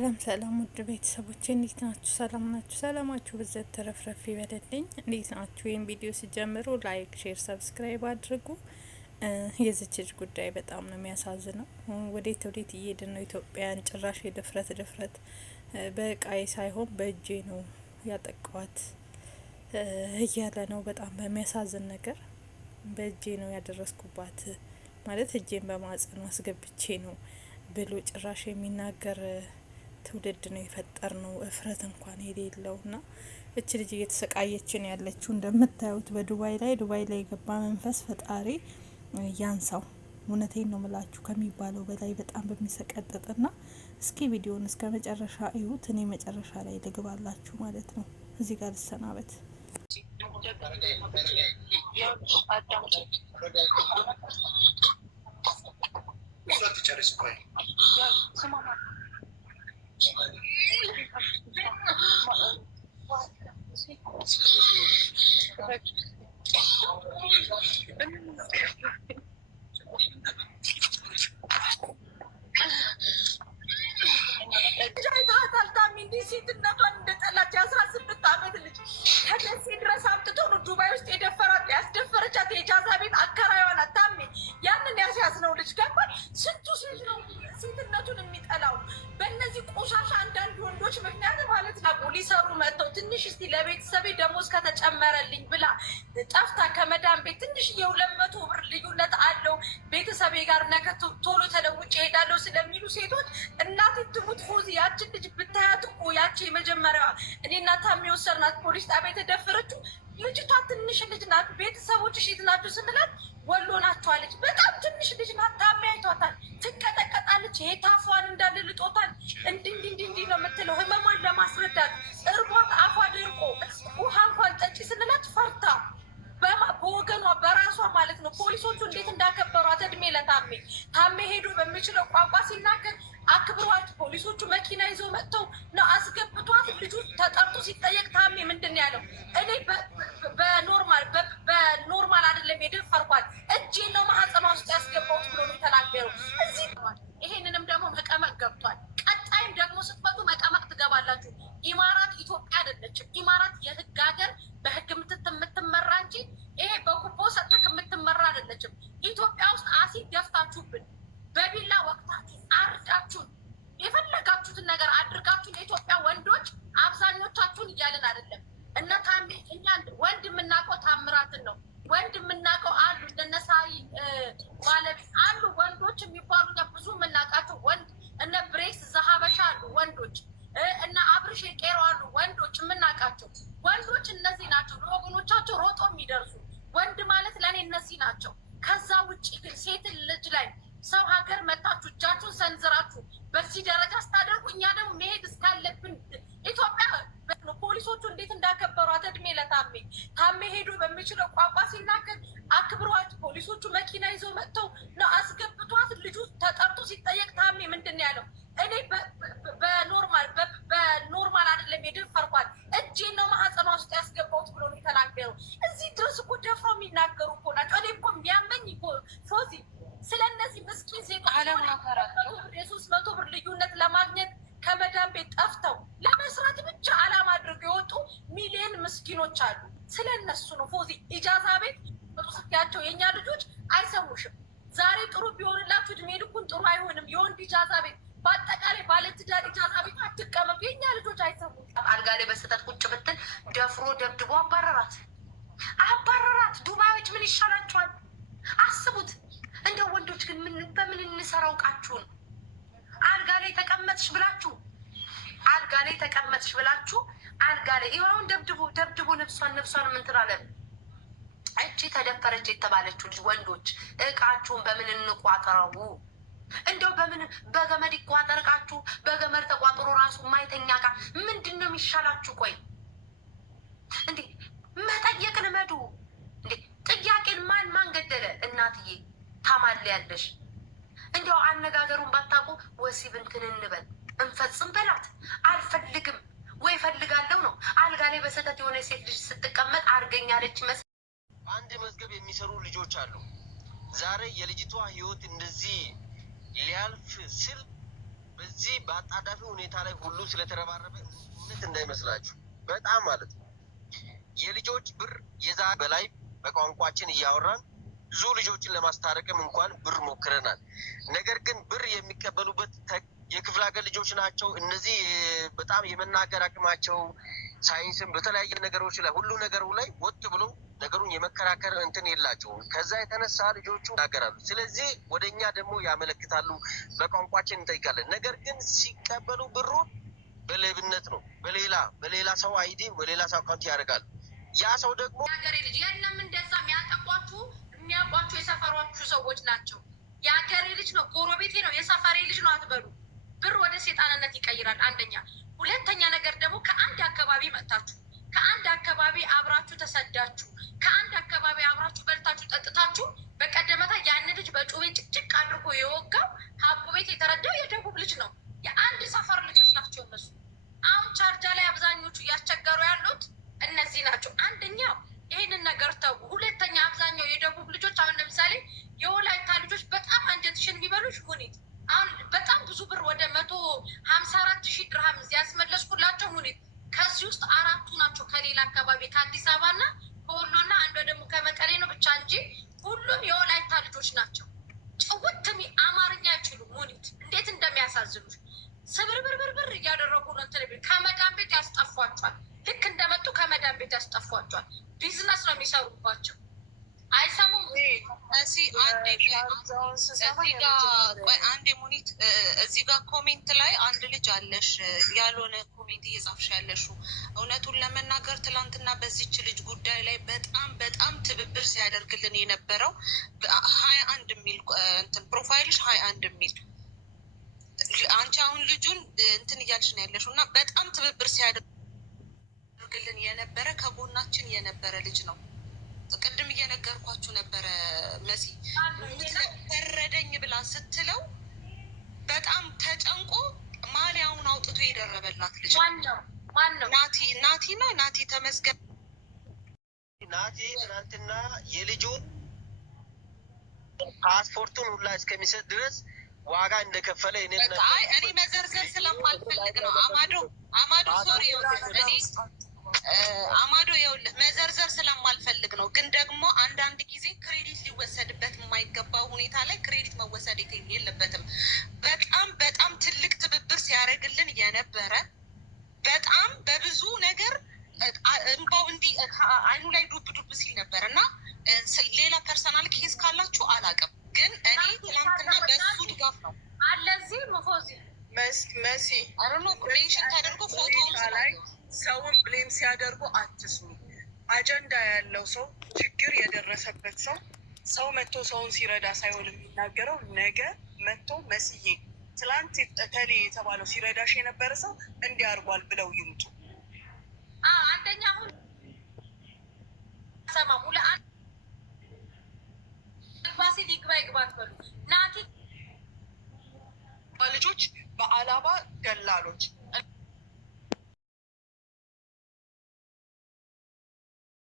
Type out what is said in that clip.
ሰላም ውድ ቤተሰቦቼ እንዴት ናችሁ? ሰላም ናችሁ? ሰላማችሁ ብዘት ተረፍረፍ ይበልልኝ። እንዴት ናችሁ? ይህን ቪዲዮ ሲጀምሩ ላይክ፣ ሼር፣ ሰብስክራይብ አድርጉ። የዚች ልጅ ጉዳይ በጣም ነው የሚያሳዝነው። ወዴት እየሄድን ነው? ኢትዮጵያን ጭራሽ የድፍረት በቃይ ሳይሆን በእጄ ነው ያጠቃዋት እያለ ነው። በጣም በሚያሳዝን ነገር በእጄ ነው ያደረስኩባት ማለት እጄን በማጸኑ አስገብቼ ነው ብሎ ጭራሽ የሚናገር ትውልድ ነው የፈጠር ነው። እፍረት እንኳን የሌለው ና እች ልጅ እየተሰቃየች ነው ያለችው። እንደምታዩት በዱባይ ላይ የገባ መንፈስ ፈጣሪ ያንሳው። እውነቴን ነው ምላችሁ ከሚባለው በላይ በጣም በሚሰቀጥጥ ና እስኪ ቪዲዮን እስከ መጨረሻ እዩት። እኔ መጨረሻ ላይ ልግባላችሁ ማለት ነው። እዚህ ጋር ልሰናበት። ሴትነቷን እንደጠላች የ16 ዓመት ልጅ ከደሴ ድረስ አምጥቶ ነው ዱባይ ውስጥ የደፈራት። ያስደፈረቻት የኢጃዛ ቤት አከራይዋን ታሜ ያንን ያስያዝነው ልጅ ገባል። ስንቱ ሴት ነው ሴትነቱን የሚጠላው በእነዚህ ቆሻሻ አንዳንድ ወንዶች ምክንያት ማለት ነው። ሊሰሩ መጥተው ትንሽ እስቲ ለቤተሰቤ ደሞዝ ከተጨመረልኝ ብላ ጠፍታ ከመዳን ቤት ትንሽ የ200 ብር ልዩነት አለው ቤተሰቤ ጋር ነገ ቶሎ ተለውጭ እሄዳለሁ ስለሚሉ ሴቶች እናቴ ትሙት ፎዚ ያችን ልጅ ብታያት እኮ ያቺ የመጀመሪያዋ እኔ እናታ የሚወሰድናት ፖሊስ ጣቢያ የተደፈረችው ልጅቷ ትንሽ ልጅ ናት። ቤተሰቦችሽ የት ናቸው ስንላት ወሎ ናቸው አለች። በጣም ትንሽ ልጅ ናት። ታሜ አይቷታል። ትንቀጠቀጣለች። የታፏን እንዳለ ልጦታል። እንዲህ ነው የምትለው ህመሟን ለማስረዳት እርቧት አፏ ደርቆ ውሃ እንኳን ጠጪ ስንላት ፈርታ በወገኗ በራሷ ማለት ነው። ፖሊሶቹ እንዴት እንዳከበሯት እድሜ ለታሜ ታሜ ሄዶ በሚችለው ቋንቋ ሲናገር አክብሯት። ፖሊሶቹ መኪና ይዘው መጥተው ነው አስገብቷት። ልጁ ተጠርቶ ሲጠየቅ ታሜ ምንድን ነው ያለው? እኔ በኖርማል አይደለም የደፈርኳት እጄን ነው ማህፀኗ ውስጥ ያስገባሁት ብሎ ነው የተናገረው። እዚህ ይሄንንም ደግሞ መቀመቅ ገብቷል። ቀጣይም ደግሞ ስትመጡ መቀመቅ ትገባላችሁ። ኢማራት ኢትዮጵያ አይደለችም። ኢማራት የህግ ሀገር በህግ የምትመራ እንጂ ይሄ በኩቦ ሰጥተህ የምትመራ አይደለችም። ኢትዮጵያ ውስጥ አሲድ ደፍታችሁብን በቢላ ወቅታችሁ አርዳችሁን የፈለጋችሁትን ነገር አድርጋችሁን የኢትዮጵያ ወንዶች አብዛኞቻችሁን እያልን አይደለም። እነ ታሜ እኛ ወንድ የምናውቀው ታምራትን ነው። ወንድ የምናውቀው አሉ እንደነሳይ ባለቤት አሉ ወንዶች የሚባሉ ብዙ የምናውቃቸው ወንድ እነ ብሬስ ዘሀበሻ አሉ ወንዶች እና አብርሽ የቄሮ አሉ ወንዶች የምናውቃቸው ወንዶች እነዚህ ናቸው። ለወገኖቻቸው ሮጦ የሚደርሱ ወንድ ማለት ለእኔ እነዚህ ናቸው። ከዛ ውጭ ግን ሴት ልጅ ላይ ሰው ሀገር መታችሁ እጃችሁን ሰንዝራችሁ በዚህ ደረጃ ስታደርጉ እኛ ደግሞ መሄድ እስካለብን ኢትዮጵያ ፖሊሶቹ እንዴት እንዳከበሯት እድሜ ለታሜ ሄዶ በሚችለው ቋንቋ ሲናገር አክብሯት። ፖሊሶቹ መኪና ይዘው መጥተው ነው አስገብቷት። ልጁ ተጠርቶ ሲጠየቅ ታሜ ምንድን ነው ያለው? እኔ በኖርማል አይደለም የደፈርኳት እጄን ነው ማህፀኗ ውስጥ ያስገባሁት ብሎ ነው የተናገረው። እዚህ ድረስ እኮ ደፍረው የሚናገሩ እኮ ናቸው። እኔ እኮ የሚያመኝ ፎዚ ስለነዚህ ምስኪን ሴቶች የ300 ብር ልዩነት ለማግኘት ከመዳን ቤት ጠፍተው ለመስራት ብቻ አላማ አድርገው የወጡ ሚሊዮን ምስኪኖች አሉ። ስለነሱ ነው ፎዚ ኢጃዛ ቤት ስትያቸው የእኛ ልጆች አይሰሙሽም። ዛሬ ጥሩ ቢሆንላችሁ እድሜ ልኩን ጥሩ አይሆንም። የወንድ ኢጃዛ ቤት በአጠቃላይ ባለትዳር ኢጃዛ ቤት አትቀመጡ። የእኛ ልጆች አይሰሙም። አልጋ ላይ በስተት ቁጭ ብትል ደፍሮ ደብድቦ አባረራት። ዱባዮች ምን ይሻላችኋል? አስቡት። እንደ ወንዶች ግን በምን እንሰራው ቃችሁ ነው? አልጋ ላይ ተቀመጥሽ ብላችሁ አልጋ ላይ ይሁን ደብድቦ ነፍሷን ምን ትላለን? እቺ ተደፈረች የተባለችው ልጅ ወንዶች እቃችሁን በምን እንቋጠረው? እንደው በገመድ ይቋጠር እቃችሁ። በገመድ ተቋጥሮ ራሱ ማይተኛ እቃ ምንድን ነው የሚሻላችሁ? ቆይ እንዴ መጠየቅ ልመዱ እንዴ። ጥያቄን ማን ገደለ? እናትዬ ታማልያለሽ። እንዲያው አነጋገሩን ባታውቁ ወሲብ እንትን እንበል እንፈጽም በላት። አልፈልግም ወይ ፈልጋለሁ ነው። አልጋ ላይ በሰተት የሆነ ሴት ልጅ ስትቀመጥ አርገኛለች መስ አንድ መዝገብ የሚሰሩ ልጆች አሉ። ዛሬ የልጅቷ ህይወት እንደዚህ ሊያልፍ ስል በዚህ በአጣዳፊ ሁኔታ ላይ ሁሉ ስለተረባረበ እውነት እንዳይመስላችሁ በጣም ማለት ነው። የልጆች ብር የዛ በላይ በቋንቋችን እያወራን ብዙ ልጆችን ለማስታረቅም እንኳን ብር ሞክረናል። ነገር ግን ብር የሚቀበሉበት የክፍለ ሀገር ልጆች ናቸው። እነዚህ በጣም የመናገር አቅማቸው ሳይንስም በተለያየ ነገሮች ላይ ሁሉ ነገሩ ላይ ወጥ ብሎ ነገሩን የመከራከር እንትን የላቸውም። ከዛ የተነሳ ልጆቹ ይናገራሉ። ስለዚህ ወደ እኛ ደግሞ ያመለክታሉ፣ በቋንቋችን እንጠይቃለን። ነገር ግን ሲቀበሉ ብሩ በሌብነት ነው። በሌላ ሰው አይዲ በሌላ ሰው አካውንት ያደርጋሉ። ያ ሰው ደግሞ የሀገሬ ልጅ የለም እንደዛ የሚያጠቋችሁ የሚያውቋችሁ የሰፈሯችሁ ሰዎች ናቸው። የሀገሬ ልጅ ነው፣ ጎረቤቴ ነው፣ የሰፈሬ ልጅ ነው አትበሉ። ብር ወደ ሴጣንነት ይቀይራል። አንደኛ። ሁለተኛ ነገር ደግሞ ከአንድ አካባቢ መጥታችሁ ከአንድ አካባቢ አብራችሁ ተሰዳችሁ ከአንድ አካባቢ አብራችሁ በልታችሁ ጠጥታችሁ በቀደመታ ያን ልጅ በጩቤ ጭቅጭቅ አድርጎ የወጋው ሀቡ ቤት የተረዳው የደቡብ ልጅ ነው። የአንድ ሰፈር ልጆች ናቸው እነሱ። አሁን ቻርጃ ላይ አብዛኞቹ እያስቸገሩ ያሉት እነዚህ ናቸው። አንደኛው ይህንን ነገር ተው። ሁለተኛ አብዛኛው የደቡብ ልጆች አሁን ለምሳሌ የወላይታ ልጆች በጣም አንጀትሽን የሚበሉሽ ሙኒት አሁን በጣም ብዙ ብር ወደ 154,000 ድርሃም ያስመለስኩላቸው ሙኒት። ከዚህ ውስጥ 4ቱ ናቸው ከሌላ አካባቢ ከአዲስ አበባ እና ከወሎና አንዷ ደግሞ ከመቀሌ ነው ብቻ እንጂ ሁሉም የወላይታ ልጆች ናቸው። ጭውትሚ አማርኛ አይችሉ ሙኒት እንዴት እንደሚያሳዝኑሽ ስብርብርብርብር እያደረጉ ነው። ከመዳን ቤት ያስጠፏቸዋል። ልክ እንደመጡ ከመዳን ቤት ያስጠፏቸዋል። ቢዝነስ ነው የሚሰሩባቸው። አይሰሙም። አንዴ ሙኒት እዚህ ጋር ኮሜንት ላይ አንድ ልጅ አለሽ ያልሆነ ኮሜንት እየጻፍሽ ያለሽው። እውነቱን ለመናገር ትላንትና በዚች ልጅ ጉዳይ ላይ በጣም ትብብር ሲያደርግልን የነበረው 21 የሚል እንትን ፕሮፋይልሽ 21 የሚል አንቺ አሁን ልጁን እንትን እያልሽ ነው ያለሽው እና በጣም ትብብር ሲያደርግልን የነበረ ከጎናችን የነበረ ልጅ ነው። ቅድም እየነገርኳችሁ ነበረ። መሲ በረደኝ ብላ ስትለው በጣም ተጨንቆ ማሊያውን አውጥቶ የደረበላት ልጅ ማነው? ናቲ ተመስገን። ናቲ ትናንትና የልጁን ፓስፖርቱን ሁላ እስከሚሰጥ ድረስ ዋጋ እንደከፈለ እኔ መዘርዘር ስለማልፈልግ ነው። አማዶ ሶሪ እኔ አማዶ ይኸውልህ መዘርዘር ስለማልፈልግ ነው። ግን ደግሞ አንዳንድ ጊዜ ክሬዲት ሊወሰድበት የማይገባው ሁኔታ ላይ ክሬዲት መወሰድ የለበትም። በጣም ትልቅ ትብብር ሲያደርግልን የነበረ በጣም በብዙ ነገር እንባው እንዲህ አይኑ ላይ ዱብ ሲል ነበር እና ሌላ ፐርሰናል ኬዝ ካላችሁ አላውቅም። ግን እኔ ትናንትና በሱ ድጋፍ ነው አለዚህ መፎዚ መሲ አሮኖ ሜንሽን ተደርጎ ፎቶውን ላይ ሰውን ብሌም ሲያደርጉ አትስሙ። አጀንዳ ያለው ሰው ችግር የደረሰበት ሰው መጥቶ ሰውን ሲረዳ ሳይሆን የሚናገረው ነገ መጥቶ መስዬ ትላንት ተሌ የተባለው ሲረዳሽ የነበረ ሰው እንዲህ አድርጓል ብለው ይምጡ። አንደኛ አሁን ሰማሙ ለአንድ ባሲ ይግባት በሉ ናቲ ልጆች በአላባ ደላሎች